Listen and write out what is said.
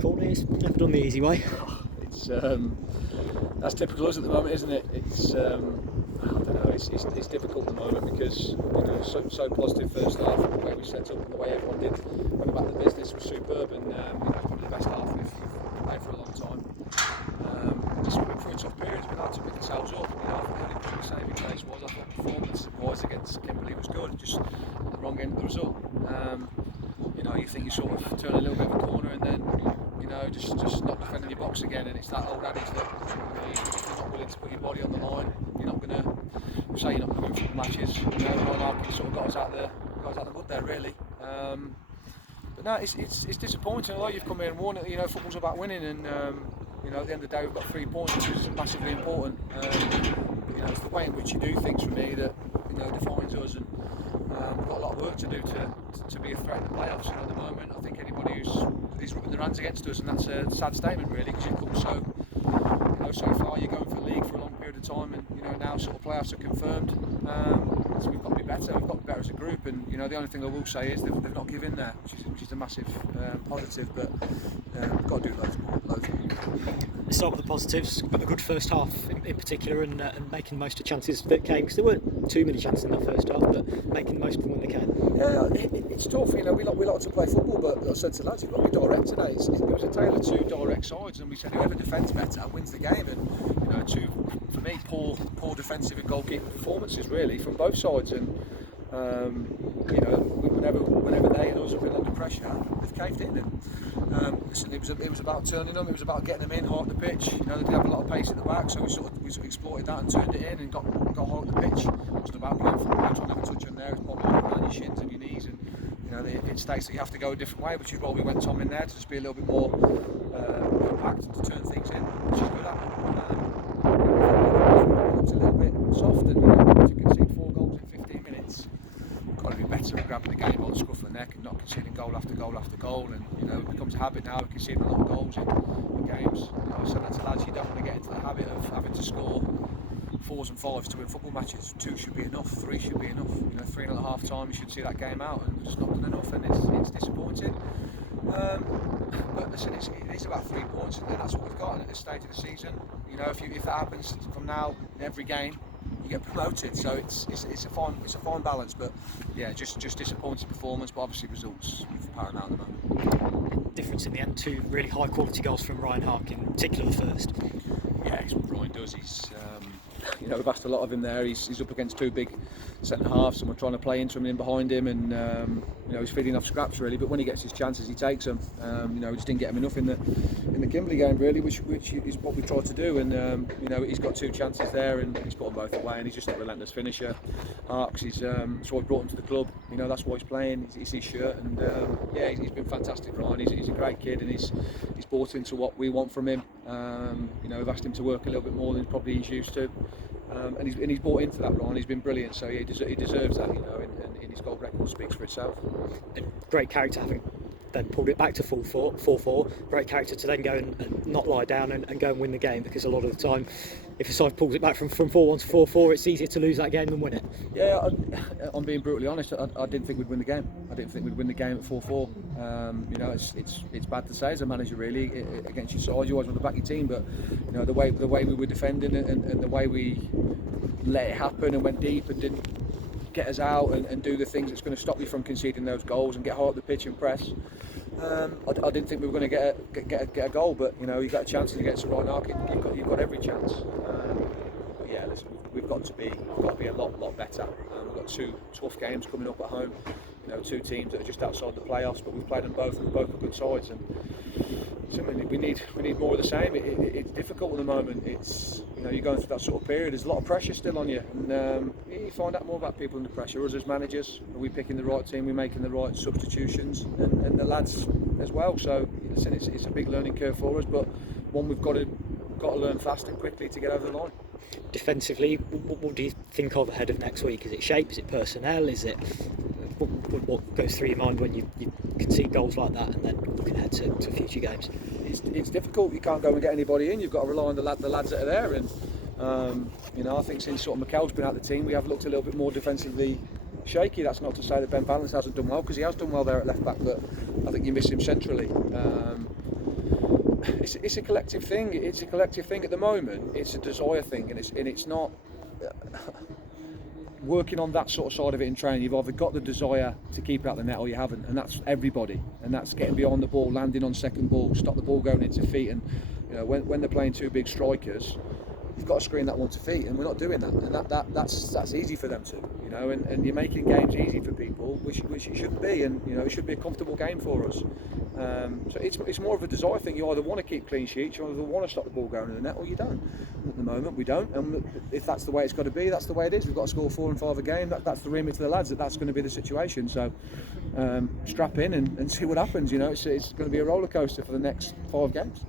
Courtney. He's never done the easy way. It's that's typical us at the moment, isn't it? It's I don't know. It's difficult at the moment because so positive first half, the way we set up and the way everyone did went about the business was superb, and it's probably the best half we've played for a long time. Just been through a tough period. We've had to pick ourselves up. I think the only thing the saving grace was I thought performance-wise against Hinckley was good, just at the wrong end of the result. You think you sort of turn a little bit of a corner and then just not defending your box again, and it's that old adage that if you're not willing to put your body on the line, you're not going to say you're not going to win football matches. Ryan sort of got us out the mud there really. But no, it's disappointing. Although you've come here and won it, football's about winning, and at the end of the day we've got 3 points, which is massively important. It's the way in which you do things for me that defines us, and we've got a lot of work to do to be a threat in the playoffs. At the moment, I think anybody who's rubbing their hands against us, and that's a sad statement really, because you've come so far. You're going for the league for a long period of time, and now sort of playoffs are confirmed. So we've got to be better. We've got to be better as a group, and the only thing I will say is they've not given in there, which is a massive positive. But we've got to do loads more. Let's start with the positives. Got a good first half in particular, and making the most of chances that came, because there weren't too many chances in that first half, but making the most of them when they came. Yeah, it's tough. We like to play football, but I said to lads, you've got to be direct today. It was a tale of 2 direct sides, and we said whoever defends better wins the game. And 2, for me, poor defensive and goalkeeper performances really from both sides. And whenever they and us have been under pressure, they've caved in. And listen, it was about turning them. It was about getting them in hard at the pitch. They did have a lot of pace at the back, so we sort of exploited that and turned it in and got hard at the pitch. It wasn't about playing football, trying to have a touch on there. It's probably around your shins and your knees, and it states that you have to go a different way, which is why we went Tom in there to just be a little bit more compact and to turn things in, which is good at. It's a little bit soft, and to concede 4 goals in 15 minutes. Got to be better at grabbing the game on the scruff of the neck and not conceding goal after goal after goal. And it becomes a habit now of conceding a lot of goals in games. I said that to lads, you don't want to get into the habit of having to score 4s and 5s to win football matches. 2 should be enough, 3 should be enough. 3-0 at half time, you should see that game out, and it's not done enough, and it's disappointing. But listen, it's about 3 points, and that's what we've got at this stage of the season. If that happens from now in every game, you get promoted. So it's a fine balance. But yeah, just disappointing performance, but obviously results with paramount at the moment. Difference in the end, 2 really high quality goals from Ryan Hark, in particular the first. Yeah, it's what Ryan does. We've asked a lot of him there. He's up against 2 big centre halves, and we're trying to play into him and in behind him, and he's feeding off scraps really. But when he gets his chances, he takes them. We just didn't get him enough in the Kimberley game really, which is what we tried to do. And he's got 2 chances there, and he's put them both away. And he's just a relentless finisher. Harks, that's why we brought him to the club. That's why he's playing. It's his shirt, and he's been fantastic, Ryan. He's a great kid, and he's bought into what we want from him. We've asked him to work a little bit more than probably he's used to. And he's bought into that, Ryan. He's been brilliant, so he deserves that, and his goal record speaks for itself. And great character, having then pulled it back to 4-4. Great character to then go and not lie down and go and win the game, because a lot of the time, if a side pulls it back from 4-1 to 4-4, it's easier to lose that game than win it. Yeah, I'm being brutally honest. I didn't think we'd win the game. I didn't think we'd win the game at 4-4. It's bad to say as a manager really against your side. You always want to back your team, but the way we were defending and the way we let it happen and went deep and didn't get us out and do the things that's going to stop you from conceding those goals and get hard at the pitch and press. I didn't think we were going to get a goal, but you got a chance against the right market. You've got every chance. But yeah, listen, we've got to be a lot better. We've got 2 tough games coming up at home. 2 teams that are just outside the playoffs, but we've played them both, and both are good sides. And something we need more of the same. It's difficult at the moment. It's you're going through that sort of period. There's a lot of pressure still on you, and you find out more about people under pressure. Us as managers, are we picking the right team? We're making the right substitutions, and the lads as well. So listen, it's a big learning curve for us, but one we've got to learn fast and quickly to get over the line. Defensively, what do you think of ahead of next week? Is it shape? Is it personnel? Is it what goes through your mind when you concede goals like that, and then looking ahead to future games? It's difficult. You can't go and get anybody in. You've got to rely on the lads that are there. And I think since sort of McKell's been out of the team, we have looked a little bit more defensively shaky. That's not to say that Ben Valence hasn't done well, because he has done well there at left back, but I think you miss him centrally. it's a collective thing. It's a collective thing at the moment. It's a desire thing, and it's not. Working on that sort of side of it in training, you've either got the desire to keep it out the net or you haven't, and that's everybody. And that's getting beyond the ball, landing on second ball, stop the ball going into feet. And when they're playing two big strikers, you've got to screen that one to feet, and we're not doing that. And that's easy for them to, and you're making games easy for people, which it shouldn't be. And it should be a comfortable game for us. So it's more of a desire thing. You either want to keep clean sheets, you either want to stop the ball going in the net, or you don't. At the moment, we don't. And if that's the way it's got to be, that's the way it is. We've got to score 4 and 5 a game. That's the remit to the lads. That's going to be the situation. So strap in and see what happens. It's going to be a roller coaster for the next 5 games.